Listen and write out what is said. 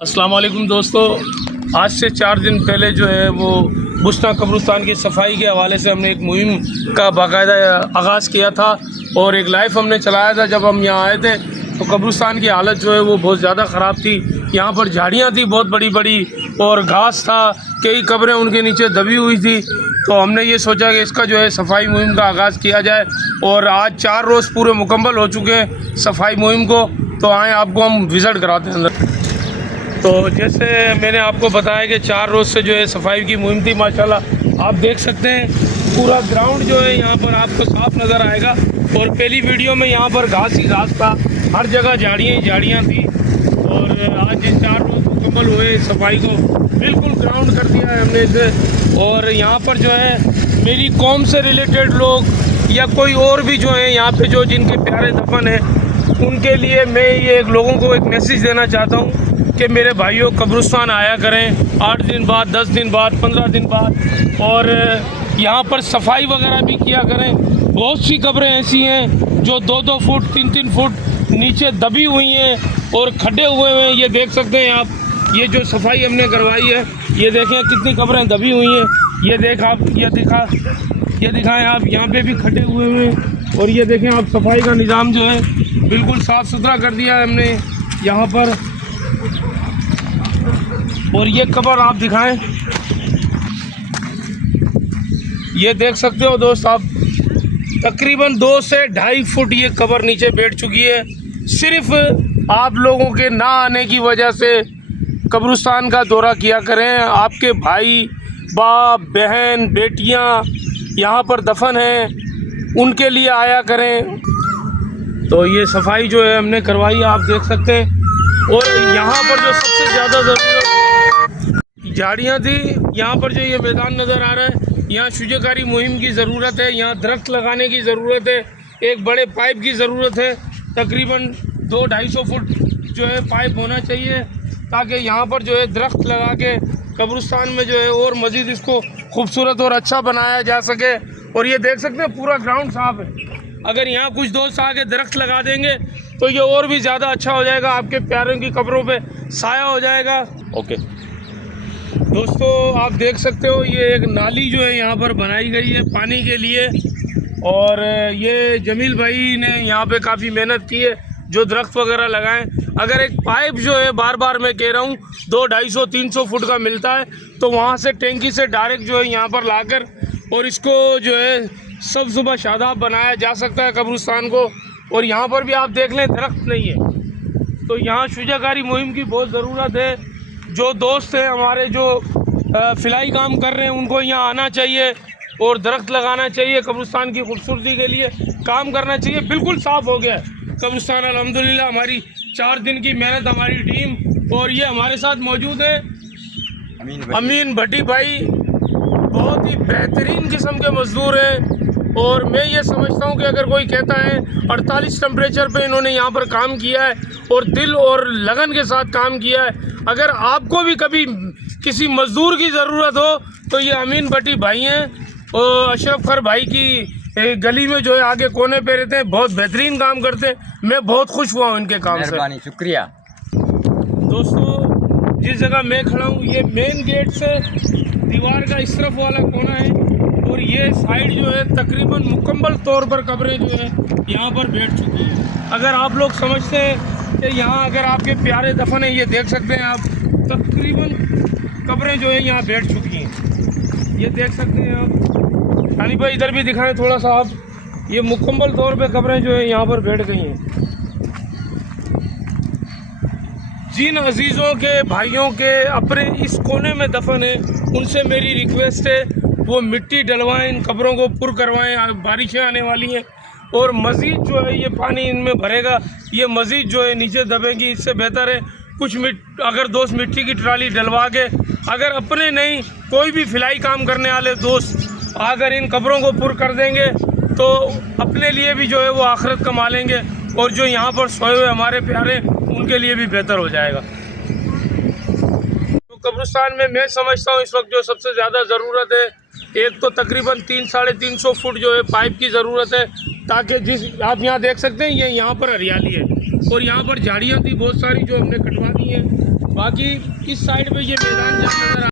अस्सलाम वालेकुम दोस्तों, आज से 4 दिन पहले जो है वो बुस्ता कब्रिस्तान की सफाई के हवाले से हमने एक मुहिम का बाकायदा आगाज़ किया था और एक लाइव हमने चलाया था। जब हम यहाँ आए थे तो कब्रिस्तान की हालत जो है वो बहुत ज़्यादा ख़राब थी। यहाँ पर झाड़ियाँ थी बहुत बड़ी बड़ी और घास था, कई कब्रें उनके नीचे दबी हुई थी। तो हमने ये सोचा कि इसका जो है सफाई मुहिम का आगाज़ किया जाए और आज 4 रोज़ पूरे मुकम्मल हो चुके हैं सफाई मुहिम को। तो आए आपको हम विज़िट कराते हैं अंदर। तो जैसे मैंने आपको बताया कि 4 रोज़ से जो है सफाई की मुहिम थी, माशाल्लाह आप देख सकते हैं पूरा ग्राउंड जो है यहाँ पर आपको साफ़ नज़र आएगा। और पहली वीडियो में यहाँ पर घास ही घास था, हर जगह झाड़ियाँ ही झाड़ियाँ थी। और आज 4 रोज़ मुकम्मल हुए सफाई को, बिल्कुल ग्राउंड कर दिया है हमने इसे। और यहाँ पर जो है मेरी कौम से रिलेटेड लोग या कोई और भी जो है यहाँ पे जो जिनके प्यारे दफन हैं, उनके लिए मैं ये लोगों को एक मैसेज देना चाहता हूँ कि मेरे भाइयों कब्रिस्तान आया करें 8 दिन बाद, 10 दिन बाद, 15 दिन बाद, और यहाँ पर सफाई वगैरह भी किया करें। बहुत सी कब्रें ऐसी हैं जो 2-2 फुट 3-3 फुट नीचे दबी हुई हैं और खड्डे हुए हैं। ये देख सकते हैं आप, ये जो सफाई हमने करवाई है, ये देखें कितनी कब्रें दबी हुई हैं। ये दिखाएं आप, यहाँ पे भी खड्डे हुए हैं। और ये देखें आप, सफाई का निज़ाम जो है बिल्कुल साफ़ सुथरा कर दिया है हमने यहाँ पर। और ये कब्र आप दिखाएं, ये देख सकते हो दोस्त आप, तकरीबन 2 से 2.5 फुट ये कब्र नीचे बैठ चुकी है। सिर्फ आप लोगों के ना आने की वजह से कब्रिस्तान का दौरा किया करें। आपके भाई, बाप, बहन, बेटियां यहाँ पर दफन हैं, उनके लिए आया करें। तो ये सफाई जो है हमने करवाई, आप देख सकते हैं। और यहाँ पर जो सबसे ज़्यादा ज़रूरत झाड़ियाँ थी, यहाँ पर जो ये मैदान नज़र आ रहा है, यहाँ शुजाकारी मुहिम की ज़रूरत है, यहाँ दरख्त लगाने की ज़रूरत है, एक बड़े पाइप की ज़रूरत है। तकरीबन 200-250 फुट जो है पाइप होना चाहिए, ताकि यहाँ पर जो है दरख्त लगा के कब्रिस्तान में जो है और मज़ीद इसको खूबसूरत और अच्छा बनाया जा सके। और ये देख सकते हैं पूरा ग्राउंड साफ़ है। अगर यहाँ कुछ दोस्त आके दरख्त लगा देंगे तो ये और भी ज़्यादा अच्छा हो जाएगा, आपके प्यारों की कब्रों पे साया हो जाएगा। ओके दोस्तों, आप देख सकते हो ये एक नाली जो है यहाँ पर बनाई गई है पानी के लिए। और ये जमील भाई ने यहाँ पे काफ़ी मेहनत की है जो दरख्त वगैरह लगाएं। अगर एक पाइप जो है, बार बार मैं कह रहा हूँ, 200-250-300 फुट का मिलता है, तो वहाँ से टैंकी से डायरेक्ट जो है यहाँ पर लाकर और इसको जो है सब सुबह शादाब बनाया जा सकता है कब्रिस्तान को। और यहाँ पर भी आप देख लें दरख्त नहीं है, तो यहाँ शुजाकारी मुहिम की बहुत ज़रूरत है। जो दोस्त हैं हमारे जो फिलाई काम कर रहे हैं, उनको यहाँ आना चाहिए और दरख्त लगाना चाहिए, कब्रिस्तान की खूबसूरती के लिए काम करना चाहिए। बिल्कुल साफ़ हो गया है कब्रिस्तान अल्हम्दुलिल्लाह। हमारी 4 दिन की मेहनत, हमारी टीम, और ये हमारे साथ मौजूद है अमीन भट्टी भाई, बहुत ही बेहतरीन किस्म के मज़दूर हैं। और मैं ये समझता हूँ कि अगर कोई कहता है 48 टेम्परेचर पे इन्होंने यहाँ पर काम किया है और दिल और लगन के साथ काम किया है। अगर आपको भी कभी किसी मज़दूर की ज़रूरत हो तो ये अमीन भट्टी भाई हैं। और अशरफ खर भाई की गली में जो है आगे कोने पे रहते हैं, बहुत बेहतरीन काम करते हैं। मैं बहुत खुश हुआ हूँ इनके काम से। शुक्रिया दोस्तों, जिस जगह मैं खड़ा हूँ ये मेन गेट से दीवार का इस तरफ वाला कोना है, और ये साइड जो है तकरीबन मुकम्मल तौर पर कब्रें जो है यहाँ पर बैठ चुकी हैं। अगर आप लोग समझते हैं कि यहाँ अगर आपके प्यारे दफन है, ये देख सकते हैं आप, तकरीबन कब्रें जो है यहाँ बैठ चुकी हैं। ये देख सकते हैं आप, यानी भाई इधर भी दिखाएं थोड़ा सा आप, ये मुकम्मल तौर पे कब्रें जो है यहाँ पर बैठ गई हैं। जिन अजीज़ों के भाइयों के अपने इस कोने में दफन है, उनसे मेरी रिक्वेस्ट है वो मिट्टी डलवाएं, इन कब्रों को पुर करवाएं। बारिशें आने वाली हैं और मज़ीद जो है ये पानी इनमें भरेगा, ये मज़ीद जो है नीचे दबेंगी। इससे बेहतर है कुछ अगर दोस्त मिट्टी की ट्राली डलवा के, अगर अपने नहीं कोई भी फिलाई काम करने वाले दोस्त अगर इन कब्रों को पुर कर देंगे तो अपने लिए भी जो है वो आखिरत कमा लेंगे, और जो यहाँ पर सोए हुए हमारे प्यारे उनके लिए भी बेहतर हो जाएगा। तो कब्रिस्तान में मैं समझता हूँ इस वक्त जो सबसे ज़्यादा ज़रूरत है, एक तो तकरीबन 300-350 फुट जो है पाइप की ज़रूरत है, ताकि जिस आप यहाँ देख सकते हैं ये यहाँ पर हरियाली है और यहाँ पर झाड़ियाँ थी बहुत सारी जो हमने कटवा दी हैं। बाकी इस साइड पे ये मैदान जहाँ नज़र